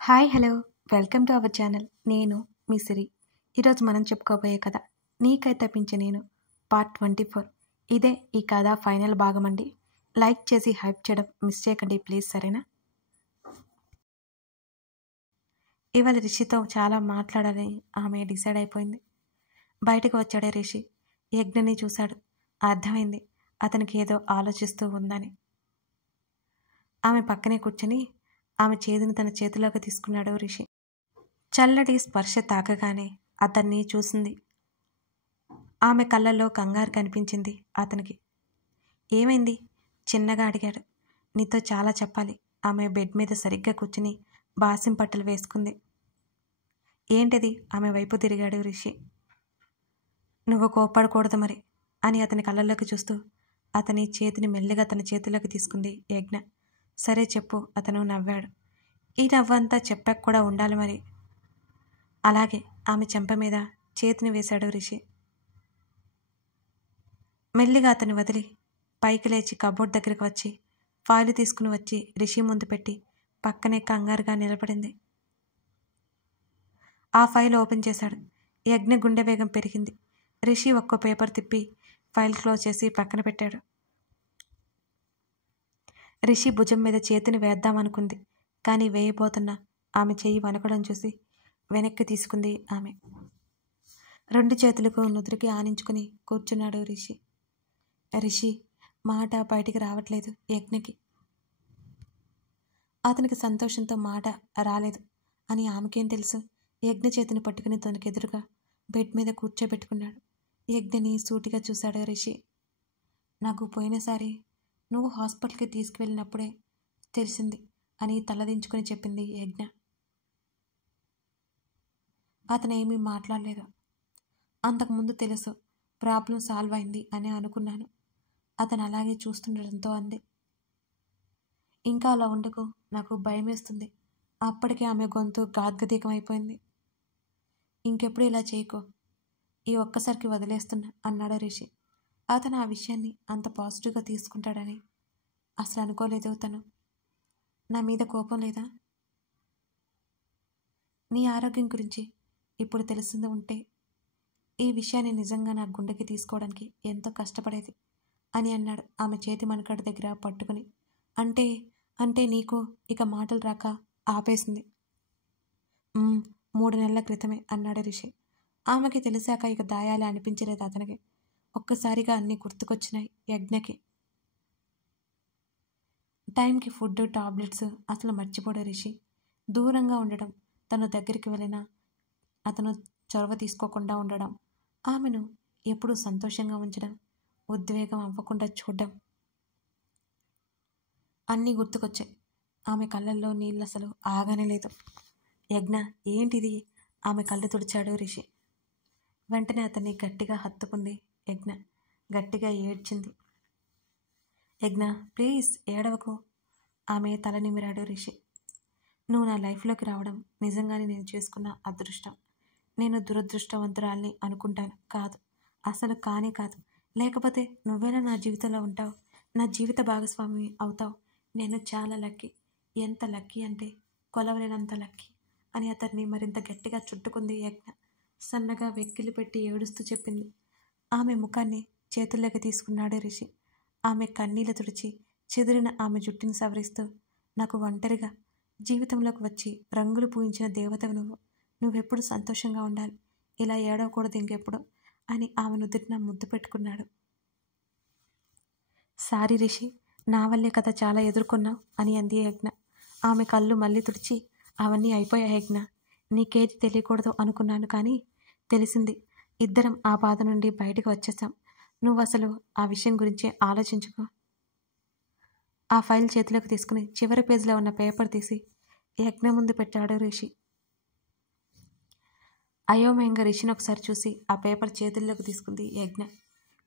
Hi hello welcome to our channel. నేను మీ సిరి. ఈరోజు మనం చెప్పుకోబోయే కథ నీకై తప్పించి నేను పార్ట్ 24. ఇదే ఈ కథ ఫైనల్ భాగం అండి. లైక్ చేసి హైప్ చేయడం మిస్ చేయకండి ప్లీజ్, సరేనా? ఇవాళ రిషితో చాలా మాట్లాడాలని ఆమె డిసైడ్ అయిపోయింది. బయటకు వచ్చాడే రిషి. యజ్ఞని చూశాడు. అర్థమైంది అతనికి ఏదో ఆలోచిస్తూ ఉందని. ఆమె పక్కనే కూర్చొని ఆమె చేతిని తన చేతిలోకి తీసుకున్నాడు రిషి. చల్లటి స్పర్శ తాకగానే అతన్ని చూసింది. ఆమె కళ్ళల్లో కంగారు కనిపించింది అతనికి. ఏమైంది? చిన్నగా అడిగాడు. నీతో చాలా చెప్పాలి. ఆమె బెడ్ మీద సరిగ్గా కూర్చుని బాసిం పట్టలు వేసుకుంది. ఏంటిది? ఆమె వైపు తిరిగాడు రిషి. నువ్వు కోప్పడకూడదు మరి అని అతని కళ్ళల్లోకి చూస్తూ అతని చేతిని మెల్లిగా తన చేతిలోకి తీసుకుంది యజ్ఞ. సరే చెప్పు, అతను నవ్వాడు. ఈ నవ్వంతా చెప్పాక కూడా ఉండాలి మరి. అలాగే ఆమె చెంప మీద చేతిని వేశాడు రిషి. మెల్లిగా అతని వదిలి పైకి లేచి కబోర్డ్ దగ్గరికి వచ్చి ఫైలు తీసుకుని వచ్చి రిషి ముందు పెట్టి పక్కనే కంగారుగా నిలబడింది. ఆ ఫైల్ ఓపెన్ చేశాడు. యజ్ఞ గుండె వేగం పెరిగింది. రిషి ఒక్కో పేపర్ తిప్పి ఫైల్ క్లోజ్ చేసి పక్కన పెట్టాడు. రిషి భుజం మీద చేతిని వేద్దామనుకుంది. కానీ వేయబోతున్న ఆమె చెయ్యి వణకడం చూసి వెనక్కి తీసుకుంది ఆమె. రెండు చేతులకు నుదురికి ఆనించుకుని కూర్చున్నాడు రిషి. రిషి మాట బయటికి రావట్లేదు యజ్ఞకి. అతనికి సంతోషంతో మాట రాలేదు అని ఆమెకేం తెలుసు? యజ్ఞ చేతిని పట్టుకుని తనకెదురుగా బెడ్ మీద కూర్చోబెట్టుకున్నాడు. యజ్ఞని సూటిగా చూశాడు రిషి. నాకు పోయినసారి నువ్వు హాస్పిటల్కి తీసుకువెళ్ళినప్పుడే తెలిసింది అని తలదించుకుని చెప్పింది యజ్ఞ. అతనేమీ మాట్లాడలేదు. అంతకుముందు తెలుసు ప్రాబ్లం సాల్వ్ అయింది అని అనుకున్నాను. అతను అలాగే చూస్తుండటంతో అంది. ఇంకా అలా ఉండకు, నాకు భయం వేస్తుంది. అప్పటికే ఆమె గొంతు గాద్గదీకం అయిపోయింది. ఇంకెప్పుడు ఇలా చేయకు, ఈ ఒక్కసారికి వదిలేస్తున్నా అన్నాడు రిషి. అతను ఆ విషయాన్ని అంత పాజిటివ్గా తీసుకుంటాడని అసలు అనుకోలేదు తను. నా మీద కోపం లేదా? నీ ఆరోగ్యం గురించి ఇప్పుడు తెలిసింది ఉంటే ఈ విషయాన్ని నిజంగా నా గుండెకి తీసుకోవడానికి ఎంతో కష్టపడేది అని అన్నాడు ఆమె చేతి మణికట్టు దగ్గర పట్టుకుని. అంటే అంటే నీకు ఇక మాటలు రాక ఆపేసింది. 3 నెలల క్రితమే అన్నాడు రిషి. ఆమెకి తెలిసాక ఇక దాయాలే అనిపించలేదు అతనికి. ఒక్కసారిగా అన్నీ గుర్తుకొచ్చినాయి యజ్ఞకి. టైంకి ఫుడ్, టాబ్లెట్స్ అసలు మర్చిపోడు రిషి. దూరంగా ఉండడం, తను దగ్గరికి వెళ్ళినా అతను చొరవ తీసుకోకుండా ఉండడం, ఆమెను ఎప్పుడూ సంతోషంగా ఉంచడం, ఉద్వేగం అవ్వకుండా చూడడం, అన్నీ గుర్తుకొచ్చాయి. ఆమె కళ్ళల్లో నీళ్ళు అసలు ఆగనే లేదు. యజ్ఞ ఏంటిది? ఆమె కళ్ళు తుడిచాడు రిషి. వెంటనే అతన్ని గట్టిగా హత్తుకుంది యజ్ఞ. గట్టిగా ఏడ్చింది. యజ్ఞ ప్లీజ్ ఏడవకు. ఆమె తల నిమిరాడు రిషి. నువ్వు నా లైఫ్లోకి రావడం నిజంగానే నేను చేసుకున్న అదృష్టం. నేను దురదృష్టవంతురాల్ని అనుకుంటాను. కాదు, అసలు కానే కాదు. లేకపోతే నువ్వేనా నా జీవితంలో ఉంటావు, నా జీవిత భాగస్వామి అవుతావు. నేను చాలా లక్కీ. ఎంత లక్కీ అంటే కొలవలేనంత లక్కీ అని అతన్ని మరింత గట్టిగా చుట్టుకుంది యజ్ఞ. సన్నగా వెక్కిలి పెట్టి ఏడుస్తూ చెప్పింది. ఆమె ముఖాన్ని చేతుల్లోకి తీసుకున్నాడు రిషి. ఆమె కన్నీళ్లు తుడిచి చెదిరిన ఆమె జుట్టుని సవరిస్తూ, నాకు ఒంటరిగా జీవితంలోకి వచ్చి రంగులు పూయించిన దేవతవు నువ్వు. నువ్వెప్పుడు సంతోషంగా ఉండాలి. ఇలా ఏడవకూడదు ఇంకెప్పుడు అని ఆమె నుదుటిన ముద్దు పెట్టుకున్నాడు. సారీ రిషి, నా వల్లే కదా చాలా ఎదుర్కొన్నావు అని అంది యజ్ఞ. ఆమె కళ్ళు మళ్ళీ తుడిచి అవన్నీ అయిపోయాయి యజ్ఞ. నీకేది తెలియకూడదు అనుకున్నాను కానీ తెలిసింది. ఇద్దరం ఆ బాధ నుండి బయటకు వచ్చేసాం. నువ్వు అసలు ఆ విషయం గురించే ఆలోచించుకో. ఆ ఫైల్ చేతిలోకి తీసుకుని చివరి పేజీలో ఉన్న పేపర్ తీసి యజ్ఞ ముందు పెట్టాడు రిషి. అయోమయంగా రిషిని ఒకసారి చూసి ఆ పేపర్ చేతుల్లోకి తీసుకుంది యజ్ఞ.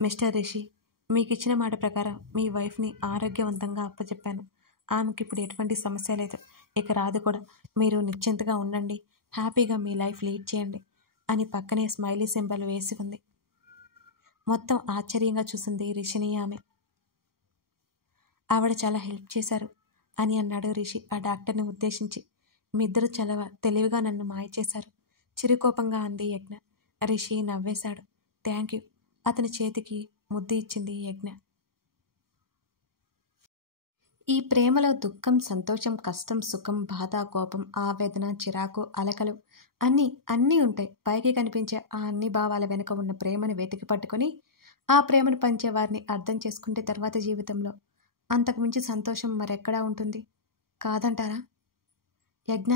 మిస్టర్ రిషి, మీకు ఇచ్చిన మాట ప్రకారం మీ వైఫ్ని ఆరోగ్యవంతంగా అప్పచెప్పాను. ఆమెకి ఇప్పుడు ఎటువంటి సమస్య లేదు, ఇక రాదు కూడా. మీరు నిశ్చింతగా ఉండండి, హ్యాపీగా మీ లైఫ్ లీడ్ చేయండి అని పక్కనే స్మైలీ సింబల్ వేసి ఉంది. మొత్తం ఆశ్చర్యంగా చూసింది రిషిని ఆమె. ఆవిడ చాలా హెల్ప్ చేశారు అని అన్నాడు రిషి ఆ డాక్టర్ని ఉద్దేశించి. మీద్దరు చలవ తెలివిగా నన్ను మాయ చేశారు, చిరుకోపంగా అంది యజ్ఞ. రిషి నవ్వేశాడు. Thank you. అతని చేతికి ముద్దు ఇచ్చింది యజ్ఞ. ఈ ప్రేమలో దుఃఖం, సంతోషం, కష్టం, సుఖం, బాధ, కోపం, ఆవేదన, చిరాకు, అలకలు అన్నీ ఉంటాయి. పైకి కనిపించే ఆ అన్ని భావాల వెనుక ఉన్న ప్రేమను వెతికి పట్టుకొని ఆ ప్రేమను పంచే వారిని అర్థం చేసుకుంటే తర్వాత జీవితంలో అంతకుమించి సంతోషం మరెక్కడా ఉంటుంది? కాదంటారా? యజ్ఞ,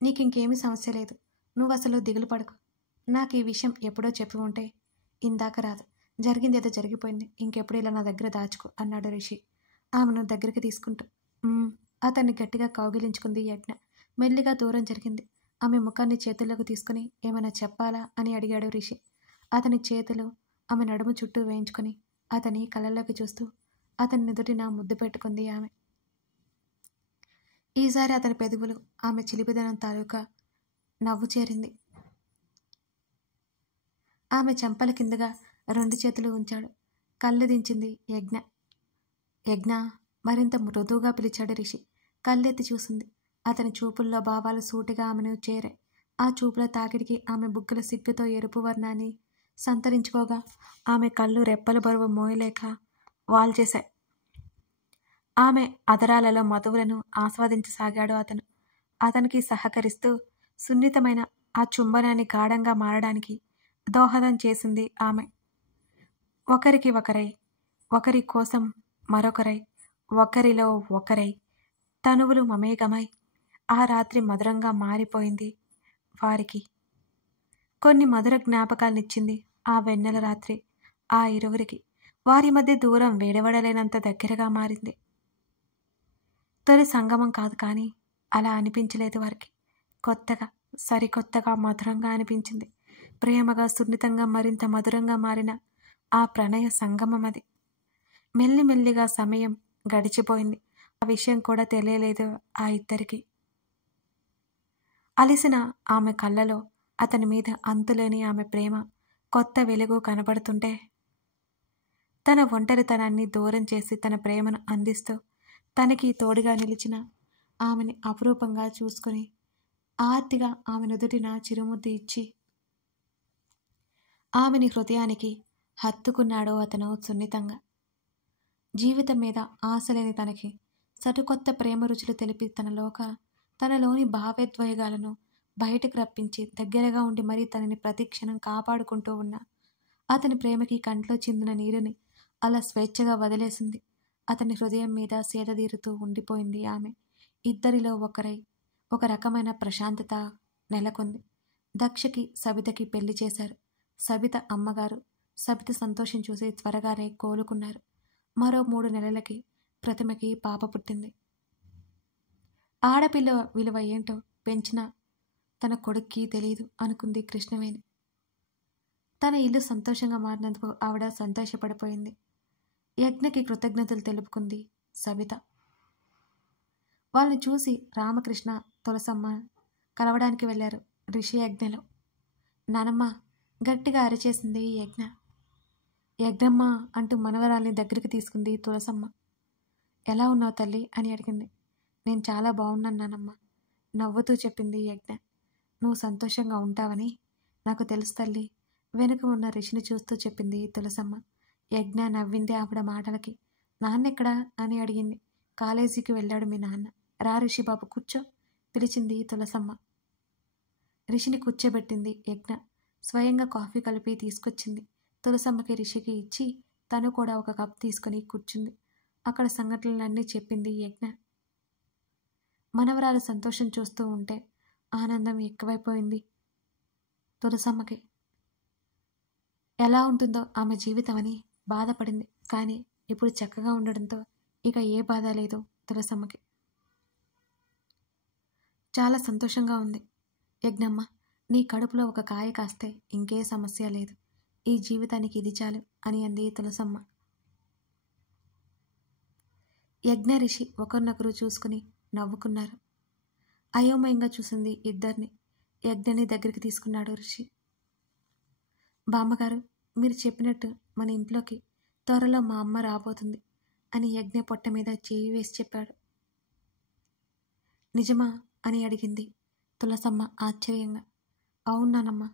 నీకింకేమీ సమస్య లేదు. నువ్వు అసలు దిగులు పడకు. నాకు ఈ విషయం ఎప్పుడో చెప్పి ఉంటే ఇందాక రాదు. జరిగిందేదో జరిగిపోయింది. ఇంకెప్పుడు ఇలా నా దగ్గర దాచుకో అన్నాడు రిషి ఆమెను దగ్గరికి తీసుకుంటూ. అతన్ని గట్టిగా కౌగిలించుకుంది యజ్ఞ. మెల్లిగా దూరం జరిగింది. ఆమె ముఖాన్ని చేతుల్లోకి తీసుకుని ఏమైనా చెప్పాలా అని అడిగాడు రిషి. అతని చేతులు ఆమె నడుము చుట్టూ వేయించుకొని అతని కళ్ళల్లోకి చూస్తూ అతని నుదుటిన ముద్దు పెట్టుకుంది ఆమె. ఈసారి అతని పెదవులు ఆమె చిలిపిదనం తాలూకా నవ్వు చేరింది. ఆమె చెంపల కిందగా 2 చేతులు ఉంచాడు. కళ్ళు దించింది యజ్ఞ. యజ్ఞ మరింత మృదువుగా పిలిచాడు రిషి. కళ్ళెత్తి చూసింది. అతని చూపుల్లో భావాలు సూటిగా ఆమెను చేరాయి. ఆ చూపుల తాకిడికి ఆమె బుగ్గల సిగ్గుతో ఎరుపు వర్ణాన్ని సంతరించుకోగా ఆమె కళ్ళు రెప్పల బరువు మోయలేక వాల్చేశాయి. ఆమె అదరాలలో మధువులను ఆస్వాదించసాగాడు అతను. అతనికి సహకరిస్తూ సున్నితమైన ఆ చుంబనాన్ని గాఢంగా మారడానికి దోహదం చేసింది ఆమె. ఒకరికి ఒకరై, ఒకరి కోసం మరొకరై, ఒకరిలో ఒకరై, తనువులు మమేకమై ఆ రాత్రి మధురంగా మారిపోయింది వారికి. కొన్ని మధుర జ్ఞాపకాలనిచ్చింది ఆ వెన్నెల రాత్రి ఆ ఇరువురికి. వారి మధ్య దూరం వేడవడలేనంత దగ్గరగా మారింది. తొలి సంగమం కాదు, కానీ అలా అనిపించలేదు వారికి. కొత్తగా, సరికొత్తగా, మధురంగా అనిపించింది. ప్రేమగా, సున్నితంగా, మరింత మధురంగా మారిన ఆ ప్రణయ సంగమం అది. మెల్లిమెల్లిగా సమయం గడిచిపోయింది. ఆ విషయం కూడా తెలియలేదు ఆ ఇద్దరికి. అలిసిన ఆమె కళ్ళలో అతని మీద అంతులేని ఆమె ప్రేమ కొత్త వెలుగు కనబడుతుంటే తన ఒంటరితనాన్ని దూరం చేసి తన ప్రేమను అందిస్తూ తనకి తోడుగా నిలిచిన ఆమెని అపురూపంగా చూసుకుని ఆర్తిగా ఆమె నుదుటిన చిరుముద్దు ఇచ్చి ఆమెని హృదయానికి హత్తుకున్నాడు అతను సున్నితంగా. జీవితం మీద ఆశలేని తనకి సరికొత్త ప్రేమ రుచులు తెలిపి తనలోని భావోద్వేగాలను బయటకు రప్పించి దగ్గరగా ఉండి మరీ తనని ప్రతిక్షణం కాపాడుకుంటూ ఉన్న అతని ప్రేమకి కంట్లో చిందిన నీరుని అలా స్వేచ్ఛగా వదిలేసింది. అతని హృదయం మీద సేదతీరుతూ ఉండిపోయింది ఆమె. ఇద్దరిలో ఒకరై ఒక రకమైన ప్రశాంతత నెలకొంది. దక్షకి సబితకి పెళ్లి చేశారు. సబిత అమ్మగారు సబిత సంతోషం చూసి త్వరగానే కోలుకున్నారు. మరో 3 నెలలకి ప్రతిమకి పాప పుట్టింది. ఆడపిల్ల విలువ ఏంటో పెంచిన తన కొడుక్కి తెలియదు అనుకుంది కృష్ణవేణి. తన ఇల్లు సంతోషంగా మారినందుకు ఆవిడ సంతోషపడిపోయింది. యజ్ఞకి కృతజ్ఞతలు తెలుపుకుంది సబిత. వాళ్ళని చూసి రామకృష్ణ, తులసమ్మ కలవడానికి వెళ్ళారు రిషి యజ్ఞలో. నానమ్మ గట్టిగా అరిచేసింది యజ్ఞ. యజ్ఞమ్మ అంటూ మనవరాల్ని దగ్గరికి తీసుకుంది తులసమ్మ. ఎలా ఉన్నావు తల్లి అని అడిగింది. నేను చాలా బాగున్నాను నానమ్మ నవ్వుతూ చెప్పింది యజ్ఞ. నువ్వు సంతోషంగా ఉంటావని నాకు తెలుసు తల్లి వెనుక ఉన్న రిషిని చూస్తూ చెప్పింది తులసమ్మ. యజ్ఞ నవ్వింది ఆవిడ మాటలకి. నాన్నెక్కడా అని అడిగింది. కాలేజీకి వెళ్ళాడు మీ నాన్న. రా రిషి బాబు కూర్చో పిలిచింది తులసమ్మ. రిషిని కూర్చోబెట్టింది యజ్ఞ. స్వయంగా కాఫీ కలిపి తీసుకొచ్చింది. తులసమ్మకి రిషికి ఇచ్చి తను కూడా ఒక కప్ తీసుకుని కూర్చుంది. అక్కడ సంఘటనలన్నీ చెప్పింది యజ్ఞ. మనవరాలు సంతోషం చూస్తూ ఉంటే ఆనందం ఎక్కువైపోయింది తులసమ్మకి. ఎలా ఉంటుందో ఆమె జీవితం అని బాధపడింది. కానీ ఇప్పుడు చక్కగా ఉండడంతో ఇక ఏ బాధ లేదు తులసమ్మకి. చాలా సంతోషంగా ఉంది. యజ్ఞమ్మ, నీ కడుపులో ఒక కాయ కాస్తే ఇంకే సమస్య లేదు. ఈ జీవితానికి ఇది చాలు అని అంది తులసమ్మ. యజ్ఞ రిషి ఒకరినొకరు చూసుకుని నవ్వుకున్నారు. అయోమయంగా చూసింది ఇద్దరిని. యజ్ఞని దగ్గరికి తీసుకున్నాడు రిషి. బామ్మగారు, మీరు చెప్పినట్టు మన ఇంట్లోకి త్వరలో మా అమ్మ రాబోతుంది అని యజ్ఞ పొట్ట మీద చేయి వేసి చెప్పాడు. నిజమా అని అడిగింది తులసమ్మ ఆశ్చర్యంగా. అవును నానమ్మ,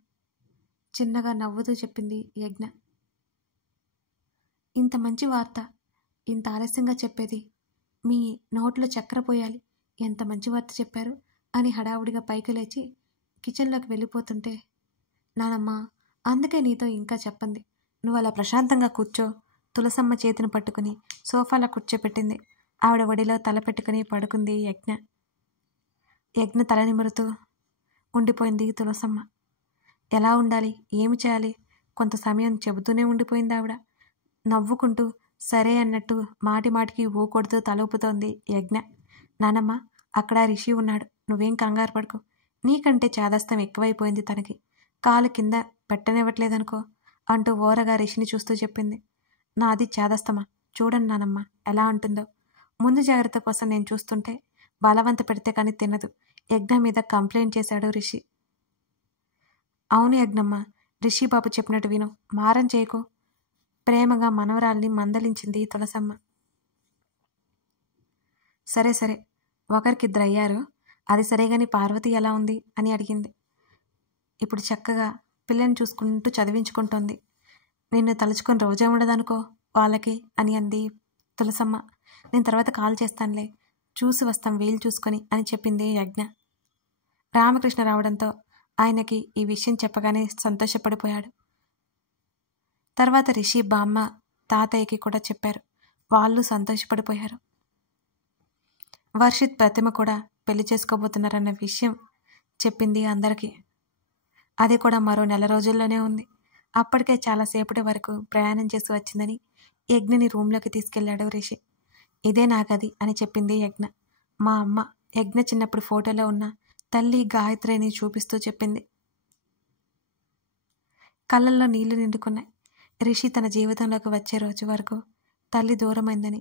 చిన్నగా నవ్వుతూ చెప్పింది యజ్ఞ. ఇంత మంచి వార్త ఇంత ఆలస్యంగా చెప్పేది, మీ నోట్లో చక్కెర పోయాలి, ఎంత మంచి వార్త చెప్పారు అని హడావుడిగా పైకి లేచి కిచెన్లోకి వెళ్ళిపోతుంటే, నానమ్మ అందుకే నీతో ఇంకా చెప్పండి, నువ్వు అలా ప్రశాంతంగా కూర్చో. తులసమ్మ చేతిని పట్టుకుని సోఫాలో కూర్చోపెట్టింది. ఆవిడ ఒడిలో తల పెట్టుకుని పడుకుంది యజ్ఞ. యజ్ఞ తల నిమురుతూ ఉండిపోయింది తులసమ్మ. ఎలా ఉండాలి, ఏమి చేయాలి కొంత సమయం చెబుతూనే ఉండిపోయింది ఆవిడ. నవ్వుకుంటూ సరే అన్నట్టు మాటి మాటికి ఊ కొడుతూ తల ఊపుతోంది యజ్ఞ. నానమ్మ అక్కడ రిషి ఉన్నాడు, నువ్వేం కంగారు పడుకో, నీకంటే చాదస్తం ఎక్కువైపోయింది తనకి, కాలు కింద పెట్టనివ్వట్లేదనుకో అంటూ ఓరగా రిషిని చూస్తూ చెప్పింది. నాది చాదస్తమా, చూడండి నానమ్మ ఎలా అంటుందో. ముందు జాగ్రత్త కోసం నేను చూస్తుంటే బలవంత పెడితే కానీ తినదు, యజ్ఞ మీద కంప్లైంట్ చేశాడు రిషి. అవును యజ్ఞమ్మ, రిషి బాబు చెప్పినట్టు విను, మారం చేయకు, ప్రేమగా మనవరాల్ని మందలించింది తులసమ్మ. సరే సరే, ఒకరికిద్దరు అయ్యారు, అది సరేగాని పార్వతి ఎలా ఉంది అని అడిగింది. ఇప్పుడు చక్కగా పిల్లని చూసుకుంటూ చదివించుకుంటోంది, నిన్ను తలుచుకొని రోజే ఉండదనుకో వాళ్ళకి అని అంది తులసమ్మ. నేను తర్వాత కాల్ చేస్తానులే, చూసి వస్తాం వీలు చూసుకొని అని చెప్పింది యజ్ఞ. రామకృష్ణ రావడంతో ఆయనకి ఈ విషయం చెప్పగానే సంతోషపడిపోయాడు. తర్వాత రిషి బామ్మ తాతయ్యకి కూడా చెప్పారు, వాళ్ళు సంతోషపడిపోయారు. వర్షిత్ ప్రతిమ కూడా పెళ్లి చేసుకోబోతున్నారన్న విషయం చెప్పింది అందరికీ. అది కూడా మరో 4 రోజుల్లోనే ఉంది. అప్పటికే చాలాసేపటి వరకు ప్రయాణం చేసి వచ్చిందని యజ్ఞని రూమ్లోకి తీసుకెళ్లాడు రిషి. ఇదే నా గది అని చెప్పింది యజ్ఞ. మా అమ్మ యజ్ఞ చిన్నప్పుడు ఫోటోలో ఉన్న తల్లి గాయత్రిని చూపిస్తూ చెప్పింది. కళ్ళల్లో నీళ్లు నిండుకున్నాయి. రిషి తన జీవితంలోకి వచ్చే రోజు వరకు తల్లి దూరమైందని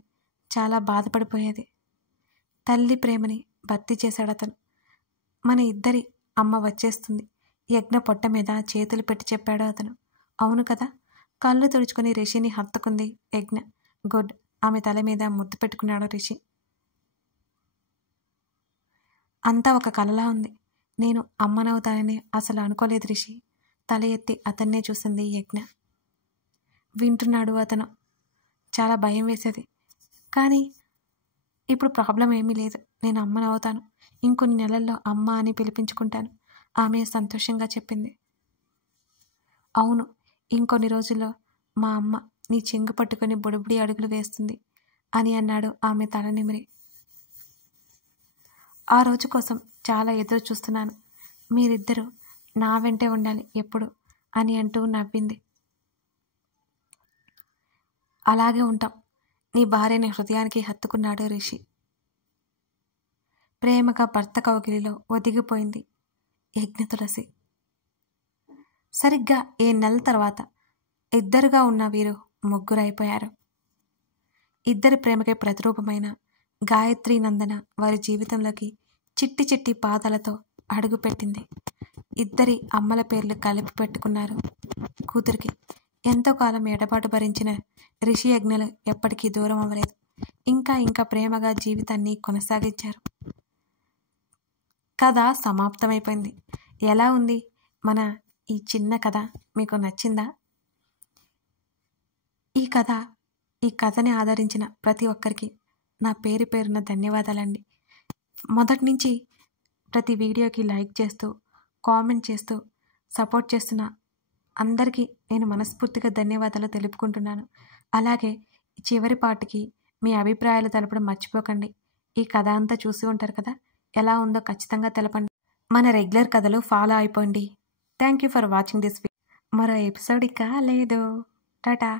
చాలా బాధపడిపోయేది. తల్లి ప్రేమని భర్తీ చేశాడు అతను. మన ఇద్దరి అమ్మ వచ్చేస్తుంది, యజ్ఞ పొట్ట మీద చేతులు పెట్టి చెప్పాడు అతను. అవును కదా, కళ్ళు తుడుచుకుని రిషిని హత్తుకుంది యజ్ఞ. గుడ్, ఆమె తల మీద ముద్దు పెట్టుకున్నాడు రిషి. అంతా ఒక కలలా ఉంది, నేను అమ్మనవుతానని అసలు అనుకోలేదు రిషి. తల ఎత్తి అతన్నే చూసింది యజ్ఞ. వింటున్నాడు అతను. చాలా భయం వేసేది, కానీ ఇప్పుడు ప్రాబ్లం ఏమీ లేదు, నేను అమ్మనవుతాను, ఇంకొన్ని నెలల్లో అమ్మ అని పిలిపించుకుంటాను ఆమె సంతోషంగా చెప్పింది. అవును, ఇంకొన్ని రోజుల్లో మా అమ్మ నీ చెంగు పట్టుకుని బుడిబుడి అడుగులు వేస్తుంది అని అన్నాడు ఆమె తల నిమిరి. ఆ రోజు కోసం చాలా ఎదురు చూస్తున్నాను, మీరిద్దరూ నా వెంటే ఉండాలి ఎప్పుడు అని అంటూ నవ్వింది. అలాగే ఉంటాం, నీ భార్యని హృదయానికి హత్తుకున్నాడు రిషి. ప్రేమగా భర్త కౌగిలిలో ఒదిగిపోయింది యజ్ఞ తులసి. సరిగ్గా 7 నెలల తర్వాత ఇద్దరుగా ఉన్న వీరు ముగ్గురైపోయారు. ఇద్దరి ప్రేమకి ప్రతిరూపమైన గాయత్రి నందన వారి జీవితంలోకి చిట్టి చిట్టి పాదాలతో అడుగుపెట్టింది. ఇద్దరి అమ్మల పేర్లు కలిపి పెట్టుకున్నారు కూతురికి. ఎంతో కాలం ఎడబాటు భరించిన రిషి యజ్ఞలు ఎప్పటికీ దూరం అవ్వలేదు. ఇంకా ఇంకా ప్రేమగా జీవితాన్ని కొనసాగించారు. కథ సమాప్తమైపోయింది. ఎలా ఉంది మన ఈ చిన్న కథ, మీకు నచ్చిందా? ఈ కథని ఆదరించిన ప్రతి ఒక్కరికి నా పేరు పేరున ధన్యవాదాలండి. మొదటి నుంచి ప్రతి వీడియోకి లైక్ చేస్తూ కామెంట్ చేస్తూ సపోర్ట్ చేస్తున్న అందరికీ నేను మనస్ఫూర్తిగా ధన్యవాదాలు తెలుపుకుంటున్నాను. అలాగే చివరి పార్ట్కి మీ అభిప్రాయాలు తెలపడం మర్చిపోకండి. ఈ కథ అంతా చూసి ఉంటారు కదా, ఎలా ఉందో ఖచ్చితంగా తెలపండి. మన రెగ్యులర్ కథలు ఫాలో అయిపోండి. Thank you for watching this video. మరో ఎపిసోడ్ ఇక లేదు. టాటా.